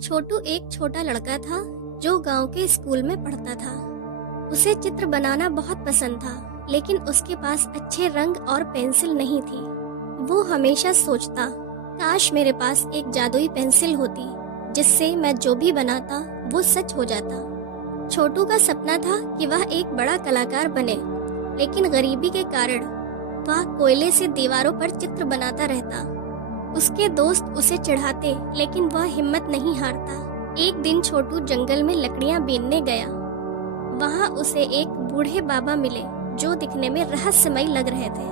छोटू एक छोटा लड़का था जो गांव के स्कूल में पढ़ता था। उसे चित्र बनाना बहुत पसंद था, लेकिन उसके पास अच्छे रंग और पेंसिल नहीं थी। वो हमेशा सोचता, काश मेरे पास एक जादुई पेंसिल होती जिससे मैं जो भी बनाता वो सच हो जाता। छोटू का सपना था कि वह एक बड़ा कलाकार बने, लेकिन गरीबी के कारण वह कोयले से दीवारों पर चित्र बनाता रहता। उसके दोस्त उसे चिढ़ाते, लेकिन वह हिम्मत नहीं हारता। एक दिन छोटू जंगल में लकड़ियां बीनने गया। वहां उसे एक बूढ़े बाबा मिले जो दिखने में रहस्यमय लग रहे थे।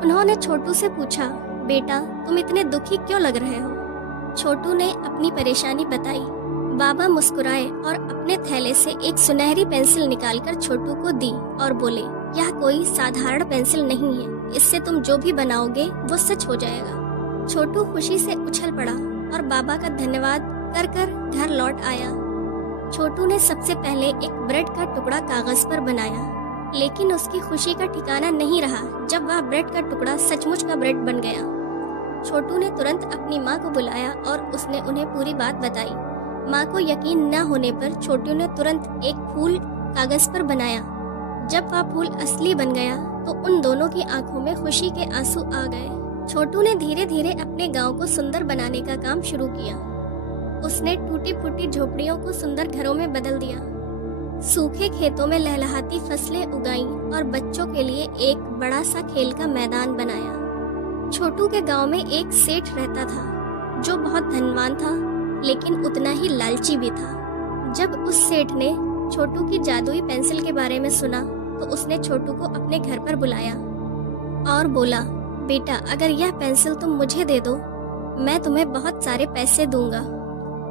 उन्होंने छोटू से पूछा, बेटा तुम इतने दुखी क्यों लग रहे हो? छोटू ने अपनी परेशानी बताई। बाबा मुस्कुराए और अपने थैले से एक सुनहरी पेंसिल निकालकर छोटू को दी और बोले, यह कोई साधारण पेंसिल नहीं है, इससे तुम जो भी बनाओगे वो सच हो जाएगा। छोटू खुशी से उछल पड़ा और बाबा का धन्यवाद कर कर घर लौट आया। छोटू ने सबसे पहले एक ब्रेड का टुकड़ा कागज पर बनाया, लेकिन उसकी खुशी का ठिकाना नहीं रहा जब वह ब्रेड का टुकड़ा सचमुच का ब्रेड बन गया। छोटू ने तुरंत अपनी माँ को बुलाया और उसने उन्हें पूरी बात बताई। माँ को यकीन न होने पर छोटू ने तुरंत एक फूल कागज पर बनाया। जब वह फूल असली बन गया तो उन दोनों की आंखों में खुशी के आंसू आ गए। छोटू ने धीरे धीरे अपने गांव को सुंदर बनाने का काम शुरू किया। उसने टूटी फूटी झोपड़ियों को सुंदर घरों में बदल दिया, सूखे खेतों में लहलहाती फसलें उगाईं और बच्चों के लिए एक बड़ा सा खेल का मैदान बनाया। छोटू के गांव में एक सेठ रहता था जो बहुत धनवान था, लेकिन उतना ही लालची भी था। जब उस सेठ ने छोटू की जादुई पेंसिल के बारे में सुना तो उसने छोटू को अपने घर पर बुलाया और बोला, बेटा अगर यह पेंसिल तुम मुझे दे दो, मैं तुम्हें बहुत सारे पैसे दूंगा।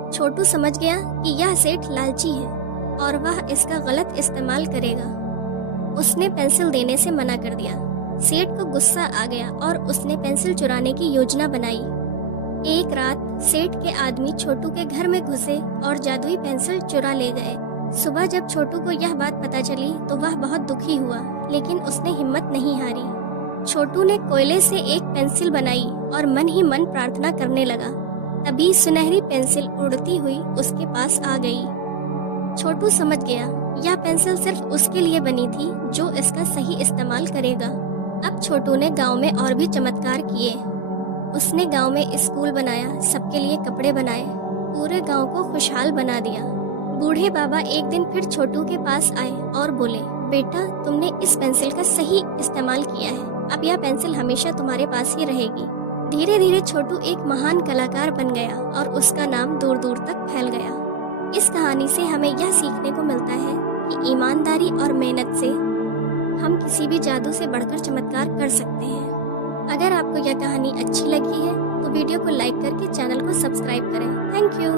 छोटू समझ गया कि यह सेठ लालची है और वह इसका गलत इस्तेमाल करेगा। उसने पेंसिल देने से मना कर दिया। सेठ को गुस्सा आ गया और उसने पेंसिल चुराने की योजना बनाई। एक रात सेठ के आदमी छोटू के घर में घुसे और जादुई पेंसिल चुरा ले गए। सुबह जब छोटू को यह बात पता चली तो वह बहुत दुखी हुआ, लेकिन उसने हिम्मत नहीं हारी। छोटू ने कोयले से एक पेंसिल बनाई और मन ही मन प्रार्थना करने लगा। तभी सुनहरी पेंसिल उड़ती हुई उसके पास आ गई। छोटू समझ गया यह पेंसिल सिर्फ उसके लिए बनी थी जो इसका सही इस्तेमाल करेगा। अब छोटू ने गांव में और भी चमत्कार किए। उसने गांव में स्कूल बनाया, सबके लिए कपड़े बनाए, पूरे गांव को खुशहाल बना दिया। बूढ़े बाबा एक दिन फिर छोटू के पास आए और बोले, बेटा तुमने इस पेंसिल का सही इस्तेमाल किया है, अब यह पेंसिल हमेशा तुम्हारे पास ही रहेगी। धीरे धीरे छोटू एक महान कलाकार बन गया और उसका नाम दूर दूर तक फैल गया। इस कहानी से हमें यह सीखने को मिलता है कि ईमानदारी और मेहनत से हम किसी भी जादू से बढ़कर चमत्कार कर सकते हैं। अगर आपको यह कहानी अच्छी लगी है तो वीडियो को लाइक करके चैनल को सब्सक्राइब करें। Thank you.